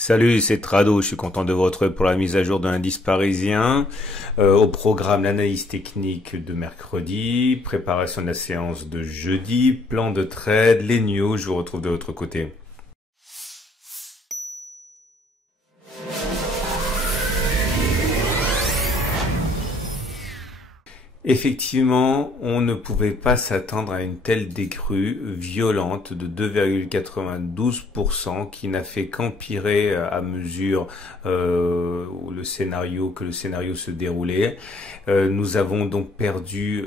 Salut, c'est Trado, je suis content de vous retrouver pour la mise à jour de l'indice parisien. Au programme, l'analyse technique de mercredi, préparation de la séance de jeudi, plan de trade, les news, je vous retrouve de l'autre côté. Effectivement, on ne pouvait pas s'attendre à une telle décrue violente de 2,92% qui n'a fait qu'empirer à mesure où le scénario se déroulait. Nous avons donc perdu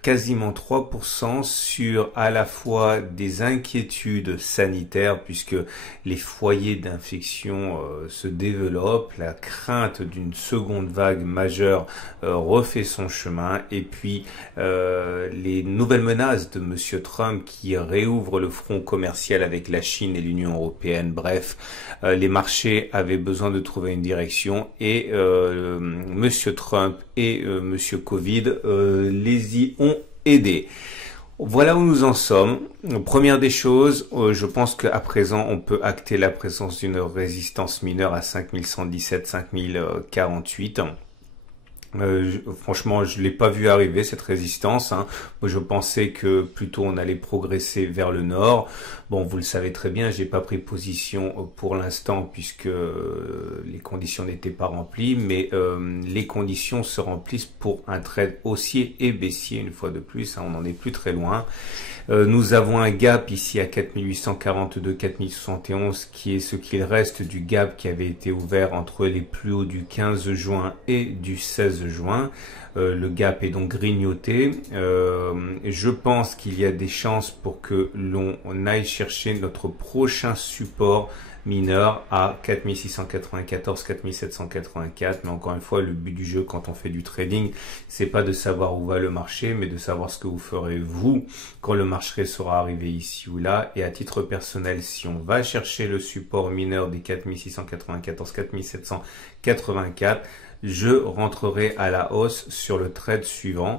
quasiment 3% sur à la fois des inquiétudes sanitaires puisque les foyers d'infection se développent, la crainte d'une seconde vague majeure refait son chemin et puis les nouvelles menaces de Monsieur Trump qui réouvre le front commercial avec la Chine et l'Union européenne. Bref, les marchés avaient besoin de trouver une direction et Monsieur Trump et Monsieur Covid les y ont aidé. Voilà où nous en sommes. Première des choses, je pense qu'à présent, on peut acter la présence d'une résistance mineure à 5117, 5048. Franchement, je l'ai pas vu arriver cette résistance. Moi, je pensais que plutôt on allait progresser vers le nord. Bon, vous le savez très bien, j'ai pas pris position pour l'instant puisque les conditions n'étaient pas remplies, mais les conditions se remplissent pour un trade haussier et baissier une fois de plus. On n'en est plus très loin. Nous avons un gap ici à 4842, 4071 qui est ce qu'il reste du gap qui avait été ouvert entre les plus hauts du 15 juin et du 16 juin. Le gap est donc grignoté. Je pense qu'il y a des chances pour que l'on aille chercher notre prochain support mineur à 4694, 4784. Mais encore une fois, le but du jeu quand on fait du trading, c'est pas de savoir où va le marché, mais de savoir ce que vous ferez vous quand le marché sera arrivé ici ou là. Et à titre personnel, si on va chercher le support mineur des 4694, 4784, je rentrerai à la hausse sur le trade suivant.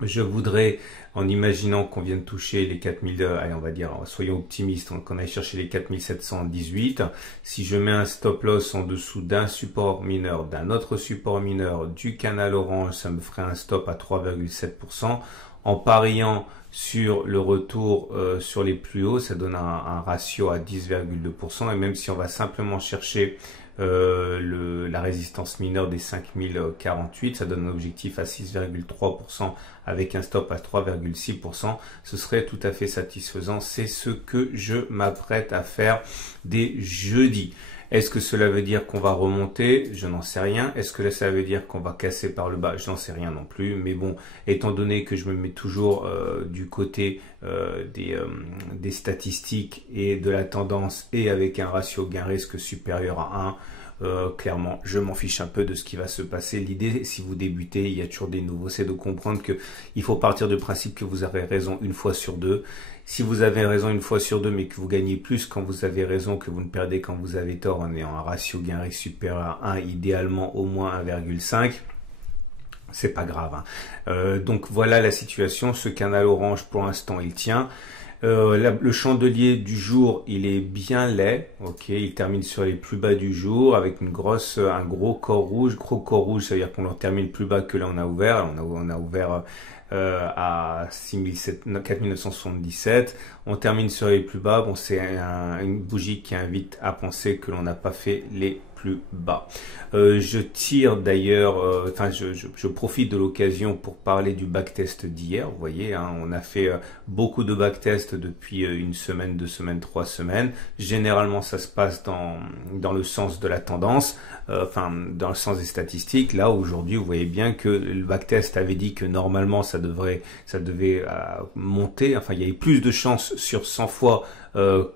Je voudrais, en imaginant qu'on vient de toucher les 4000, allez, on va dire, soyons optimistes, qu'on aille chercher les 4718. Si je mets un stop loss en dessous d'un support mineur, d'un autre support mineur, du canal orange, ça me ferait un stop à 3,7%. En pariant sur le retour sur les plus hauts, ça donne un ratio à 10,2%. Et même si on va simplement chercher la résistance mineure des 5048, ça donne un objectif à 6,3% avec un stop à 3,6%. Ce serait tout à fait satisfaisant. C'est ce que je m'apprête à faire dès jeudi. Est-ce que cela veut dire qu'on va remonter? Je n'en sais rien. Est-ce que ça veut dire qu'on va casser par le bas? Je n'en sais rien non plus. Mais bon, étant donné que je me mets toujours du côté des statistiques et de la tendance et avec un ratio gain-risque supérieur à 1, clairement, je m'en fiche un peu de ce qui va se passer. L'idée, si vous débutez, il y a toujours des nouveaux, c'est de comprendre que il faut partir du principe que vous avez raison une fois sur deux. Si vous avez raison une fois sur deux, mais que vous gagnez plus quand vous avez raison, que vous ne perdez quand vous avez tort, en ayant un ratio gain-risque supérieur à 1, idéalement au moins 1,5, c'est pas grave. Donc voilà la situation. Ce canal orange, pour l'instant, il tient. Le chandelier du jour, il est bien laid, ok, il termine sur les plus bas du jour avec un gros corps rouge, ça veut dire qu'on le termine plus bas que là on a ouvert, on a ouvert à 4977, on termine sur les plus bas, bon c'est une bougie qui invite à penser que l'on n'a pas fait les plus bas. Je tire d'ailleurs, je profite de l'occasion pour parler du backtest d'hier. Vous voyez, on a fait beaucoup de backtest depuis une semaine, 2 semaines, 3 semaines. Généralement, ça se passe dans le sens de la tendance, dans le sens des statistiques. Là, aujourd'hui, vous voyez bien que le backtest avait dit que normalement, ça devait monter. Enfin, il y avait plus de chances sur 100 fois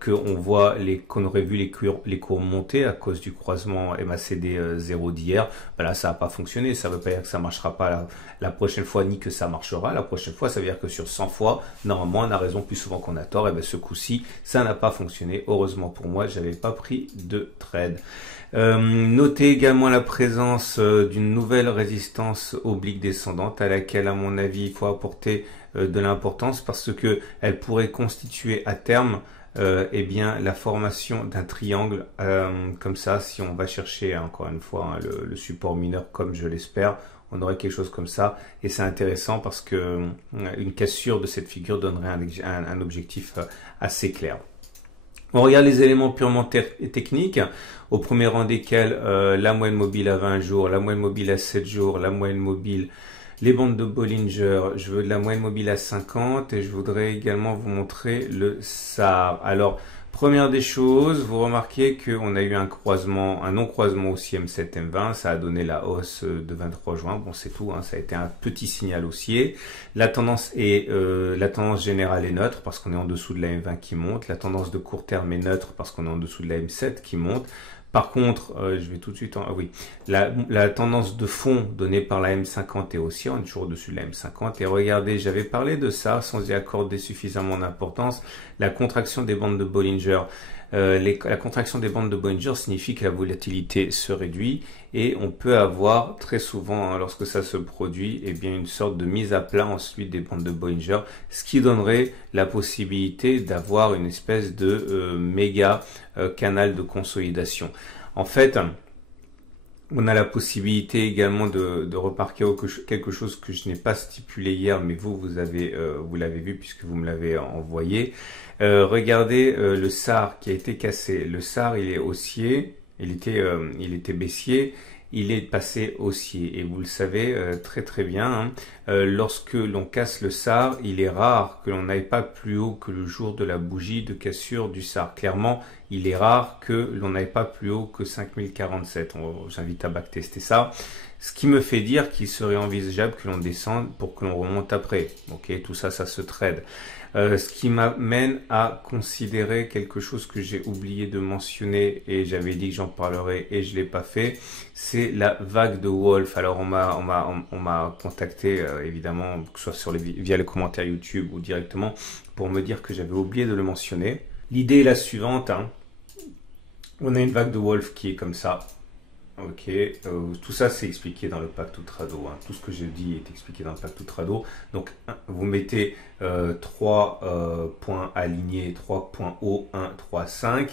qu'on aurait vu les cours monter à cause du croisement MACD 0 d'hier. Là, ça n'a pas fonctionné. Ça ne veut pas dire que ça ne marchera pas la prochaine fois, ni que ça marchera la prochaine fois. Ça veut dire que sur 100 fois, normalement, on a raison plus souvent qu'on a tort. Et bien, ce coup-ci, ça n'a pas fonctionné. Heureusement pour moi, j'avais pas pris de trade. Notez également la présence d'une nouvelle résistance oblique descendante à laquelle, à mon avis, il faut apporter de l'importance parce que elle pourrait constituer à terme eh bien la formation d'un triangle comme ça. Si on va chercher encore une fois le support mineur comme je l'espère, on aurait quelque chose comme ça, et c'est intéressant parce que une cassure de cette figure donnerait un objectif assez clair. On regarde les éléments purement techniques, au premier rang desquels la moyenne mobile à 20 jours, la moyenne mobile à 7 jours, la moyenne mobile, les bandes de Bollinger. Je veux de la moyenne mobile à 50 et je voudrais également vous montrer le SAR. Alors, première des choses, vous remarquez qu'on a eu un croisement, un non-croisement haussier M7-M20, ça a donné la hausse de 23 juin, bon c'est tout, hein, ça a été un petit signal haussier. La tendance générale est neutre parce qu'on est en dessous de la M20 qui monte, la tendance de court terme est neutre parce qu'on est en dessous de la M7 qui monte. Par contre, je vais tout de suite oui, la tendance de fond donnée par la M50 est haussière, on est toujours au-dessus de la M50. Et regardez, j'avais parlé de ça sans y accorder suffisamment d'importance, la contraction des bandes de Bollinger. La contraction des bandes de Bollinger signifie que la volatilité se réduit et on peut avoir très souvent, hein, lorsque ça se produit, eh bien une sorte de mise à plat ensuite des bandes de Bollinger, ce qui donnerait la possibilité d'avoir une espèce de méga canal de consolidation. En fait, on a la possibilité également de remarquer quelque chose que je n'ai pas stipulé hier, mais vous l'avez vu puisque vous me l'avez envoyé. Regardez le SAR qui a été cassé. Le SAR, il est haussier, il était baissier, il est passé haussier. Et vous le savez très très bien, hein, lorsque l'on casse le SAR, il est rare que l'on n'aille pas plus haut que le jour de la bougie de cassure du SAR. Clairement, il est rare que l'on n'aille pas plus haut que 5047. J'invite à backtester ça. Ce qui me fait dire qu'il serait envisageable que l'on descende pour que l'on remonte après. Ok, tout ça, ça se trade. Ce qui m'amène à considérer quelque chose que j'ai oublié de mentionner et j'avais dit que j'en parlerai et je l'ai pas fait, c'est la vague de Wolf. Alors on m'a contacté évidemment, que ce soit via les commentaires YouTube ou directement, pour me dire que j'avais oublié de le mentionner. L'idée est la suivante, hein. On a une vague de Wolf qui est comme ça. Ok, tout ça c'est expliqué dans le Path to Trado, hein. Tout ce que j'ai dit est expliqué dans le Path to Trado. Donc vous mettez 3 points alignés, 3 points hauts, 1, 3, 5.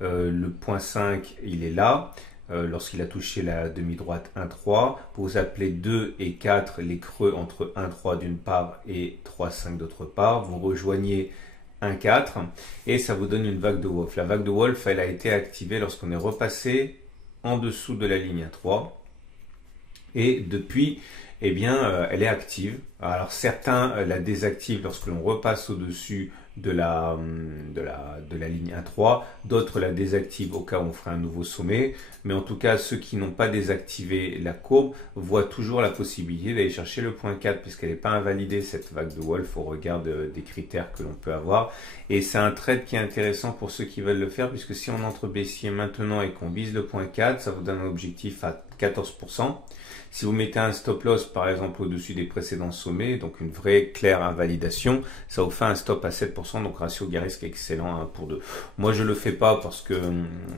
Le point 5 il est là. Lorsqu'il a touché la demi-droite 1, 3. Vous appelez 2 et 4 les creux entre 1, 3 d'une part et 3, 5 d'autre part. Vous rejoignez 1, 4 et ça vous donne une vague de Wolf. La vague de Wolf, elle a été activée lorsqu'on est repassé en dessous de la ligne 3 et depuis, eh bien, elle est active. Alors certains la désactivent lorsque l'on repasse au-dessus de la ligne 1-3, d'autres la désactivent au cas où on ferait un nouveau sommet, mais en tout cas ceux qui n'ont pas désactivé la courbe voient toujours la possibilité d'aller chercher le point 4 puisqu'elle n'est pas invalidée cette vague de Wolf au regard des critères que l'on peut avoir, et c'est un trade qui est intéressant pour ceux qui veulent le faire puisque si on entre baissier maintenant et qu'on vise le point 4, ça vous donne un objectif à 14%. Si vous mettez un stop loss par exemple au-dessus des précédents sommets, donc une vraie claire invalidation, ça vous fait un stop à 7%, donc ratio gain-risque excellent, 1 pour 2. Moi je le fais pas parce que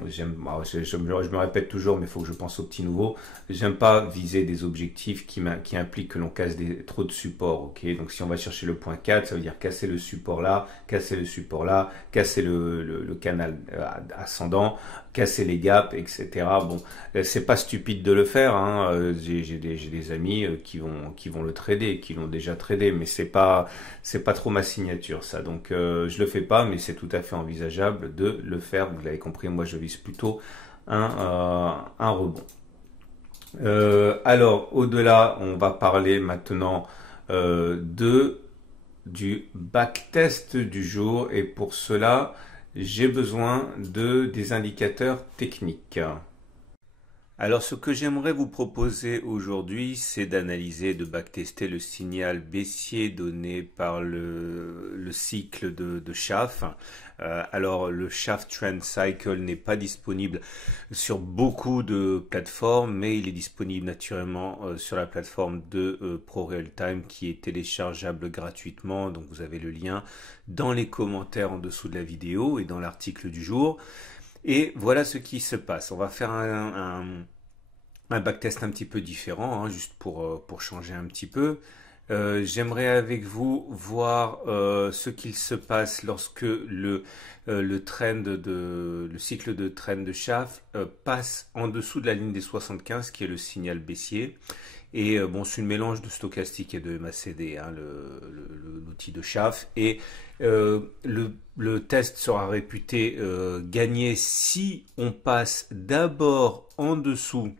je me répète toujours, mais il faut que je pense aux petits nouveaux. J'aime pas viser des objectifs qui impliquent que l'on casse trop de supports. Ok, donc si on va chercher le point 4, ça veut dire casser le support là, casser le support là, casser le canal ascendant, casser les gaps, etc. Bon, c'est pas stupide de le faire, hein. J'ai des amis qui vont le trader, qui l'ont déjà tradé, mais c'est pas trop ma signature ça. Donc je le fais pas, mais c'est tout à fait envisageable de le faire. Vous l'avez compris, moi je vise plutôt un rebond. Alors au-delà, on va parler maintenant du backtest du jour, et pour cela j'ai besoin des indicateurs techniques. Alors ce que j'aimerais vous proposer aujourd'hui, c'est d'analyser, de backtester le signal baissier donné par le cycle de Schaff. Alors le Schaff Trend Cycle n'est pas disponible sur beaucoup de plateformes, mais il est disponible naturellement sur la plateforme de ProRealTime qui est téléchargeable gratuitement. Donc vous avez le lien dans les commentaires en dessous de la vidéo et dans l'article du jour. Et voilà ce qui se passe. On va faire un backtest un petit peu différent, hein, juste pour changer un petit peu. J'aimerais avec vous voir ce qu'il se passe lorsque le cycle de trend de Schaff passe en dessous de la ligne des 75, qui est le signal baissier. Et bon, c'est une mélange de stochastique et de MACD, hein, l'outil de Schaff. Et le test sera réputé gagné si on passe d'abord en dessous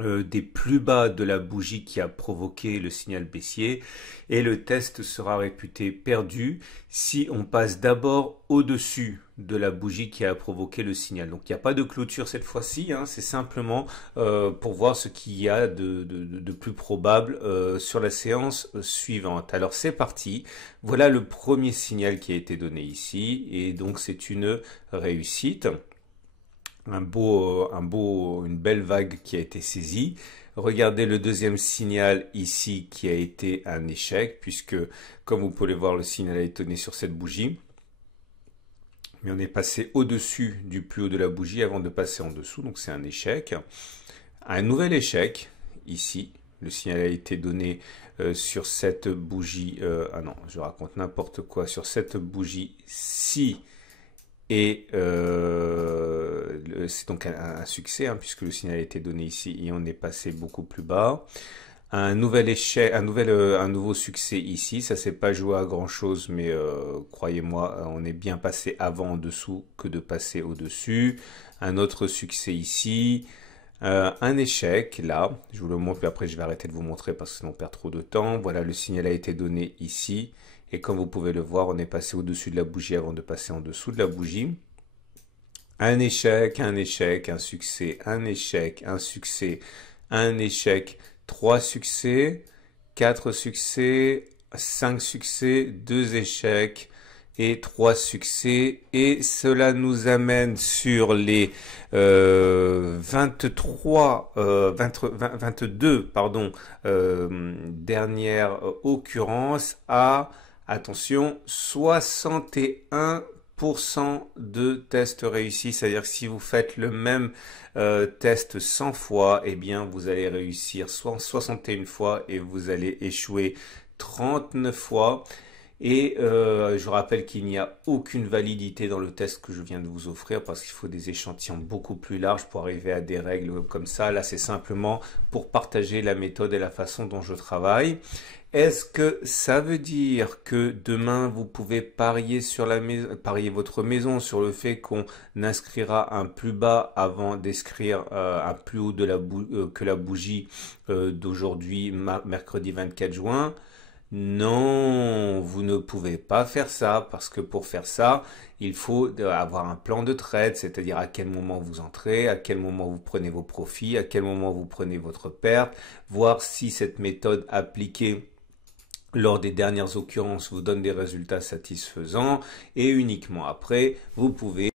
des plus bas de la bougie qui a provoqué le signal baissier, et le test sera réputé perdu si on passe d'abord au-dessus de la bougie qui a provoqué le signal. Donc il n'y a pas de clôture cette fois-ci, hein, c'est simplement pour voir ce qu'il y a de plus probable sur la séance suivante. Alors c'est parti, voilà le premier signal qui a été donné ici, et donc c'est une réussite. Une belle vague qui a été saisie. Regardez le deuxième signal ici qui a été un échec, puisque comme vous pouvez le voir, le signal a été donné sur cette bougie. Mais on est passé au-dessus du plus haut de la bougie avant de passer en dessous, donc c'est un échec. Un nouvel échec ici. Le signal a été donné sur cette bougie. Ah non, je raconte n'importe quoi. Sur cette bougie-ci. Et c'est donc un succès, hein, puisque le signal a été donné ici et on est passé beaucoup plus bas. Un nouvel échec, un nouveau succès ici. Ça s'est pas joué à grand chose, mais croyez-moi, on est bien passé avant en dessous que de passer au-dessus. Un autre succès ici. Un échec là. Je vous le montre, puis après je vais arrêter de vous montrer parce que sinon on perd trop de temps. Voilà, le signal a été donné ici. Et comme vous pouvez le voir, on est passé au-dessus de la bougie avant de passer en dessous de la bougie. Un échec, un succès, un échec, un succès, un échec, 3 succès, 4 succès, 5 succès, 2 échecs et 3 succès. Et cela nous amène sur les 22 dernières occurrences à... Attention, 61% de tests réussis, c'est-à-dire que si vous faites le même test 100 fois, eh bien vous allez réussir 61 fois et vous allez échouer 39 fois. Et je rappelle qu'il n'y a aucune validité dans le test que je viens de vous offrir parce qu'il faut des échantillons beaucoup plus larges pour arriver à des règles comme ça. Là, c'est simplement pour partager la méthode et la façon dont je travaille. Est-ce que ça veut dire que demain vous pouvez parier sur parier votre maison sur le fait qu'on inscrira un plus bas avant d'inscrire un plus haut que la bougie d'aujourd'hui, mercredi 24 juin? Non, vous ne pouvez pas faire ça parce que pour faire ça, il faut avoir un plan de trade, c'est-à-dire à quel moment vous entrez, à quel moment vous prenez vos profits, à quel moment vous prenez votre perte, voir si cette méthode appliquée lors des dernières occurrences vous donne des résultats satisfaisants et uniquement après, vous pouvez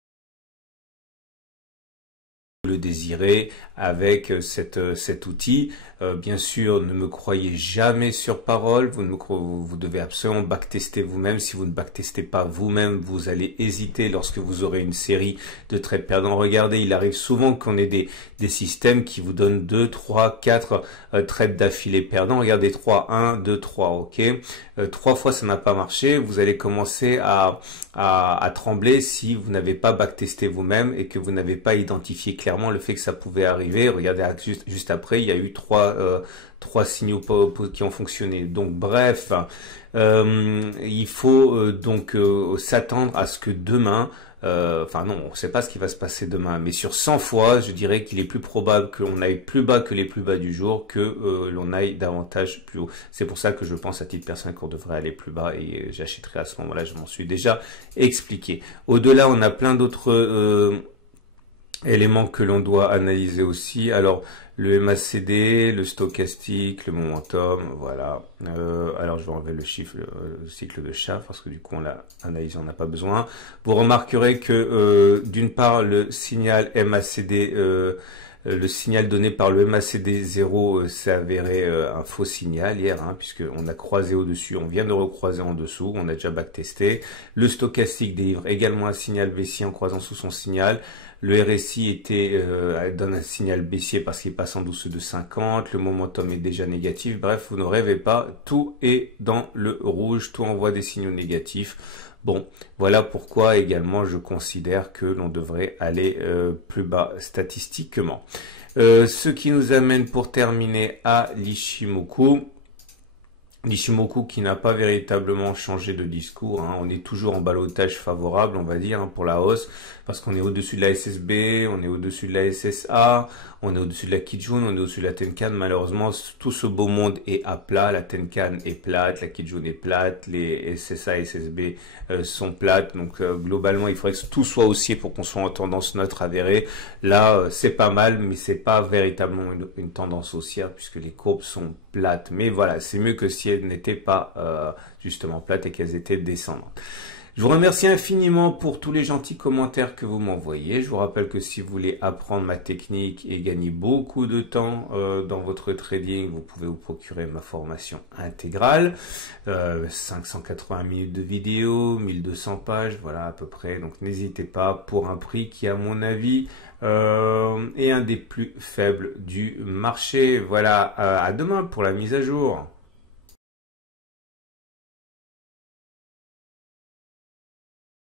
le désirer avec cet outil. Bien sûr, ne me croyez jamais sur parole. Vous devez absolument backtester vous-même. Si vous ne backtestez pas vous-même, vous allez hésiter lorsque vous aurez une série de trades perdants. Regardez, il arrive souvent qu'on ait des systèmes qui vous donnent 2, 3, 4 trades d'affilée perdants. Regardez 3, 1, 2, 3, ok. 3 fois ça n'a pas marché. Vous allez commencer à trembler si vous n'avez pas backtesté vous-même et que vous n'avez pas identifié clairement le fait que ça pouvait arriver. Regardez, juste après, il y a eu trois signaux qui ont fonctionné. Donc bref, il faut donc s'attendre à ce que demain, enfin non, on ne sait pas ce qui va se passer demain, mais sur 100 fois, je dirais qu'il est plus probable qu'on aille plus bas que les plus bas du jour que l'on aille davantage plus haut. C'est pour ça que je pense à titre personnel qu'on devrait aller plus bas et j'achèterai à ce moment-là, je m'en suis déjà expliqué. Au-delà, on a plein d'autres éléments que l'on doit analyser aussi. Alors, le MACD, le stochastique, le momentum, voilà. Alors, je vais enlever le chiffre, le cycle de Schaff, parce que du coup, on l'a analysé, on n'a pas besoin. Vous remarquerez que, d'une part, le signal MACD, le signal donné par le MACD 0 s'est avéré un faux signal hier, hein, puisqu'on a croisé au-dessus, on vient de recroiser en dessous, on a déjà backtesté. Le stochastique délivre également un signal baissier en croisant sous son signal. Le RSI donne un signal baissier parce qu'il passe en dessous de 50. Le momentum est déjà négatif. Bref, vous ne rêvez pas. Tout est dans le rouge. Tout envoie des signaux négatifs. Bon, voilà pourquoi également je considère que l'on devrait aller plus bas statistiquement. Ce qui nous amène pour terminer à l'Ichimoku. L'Ichimoku qui n'a pas véritablement changé de discours, hein. On est toujours en ballottage favorable, on va dire, hein, pour la hausse, parce qu'on est au-dessus de la SSB, on est au-dessus de la SSA, on est au-dessus de la Kijun, on est au-dessus de la Tenkan. Malheureusement, tout ce beau monde est à plat. La Tenkan est plate, la Kijun est plate, les SSA et SSB sont plates. Donc globalement, il faudrait que tout soit haussier pour qu'on soit en tendance neutre avérée. Là, c'est pas mal, mais c'est pas véritablement une tendance haussière puisque les courbes sont plates. Mais voilà, c'est mieux que si elles n'étaient pas justement plates et qu'elles étaient descendantes. Je vous remercie infiniment pour tous les gentils commentaires que vous m'envoyez. Je vous rappelle que si vous voulez apprendre ma technique et gagner beaucoup de temps dans votre trading, vous pouvez vous procurer ma formation intégrale. 580 minutes de vidéo, 1200 pages, voilà à peu près. Donc n'hésitez pas pour un prix qui, à mon avis, est un des plus faibles du marché. Voilà, à demain pour la mise à jour.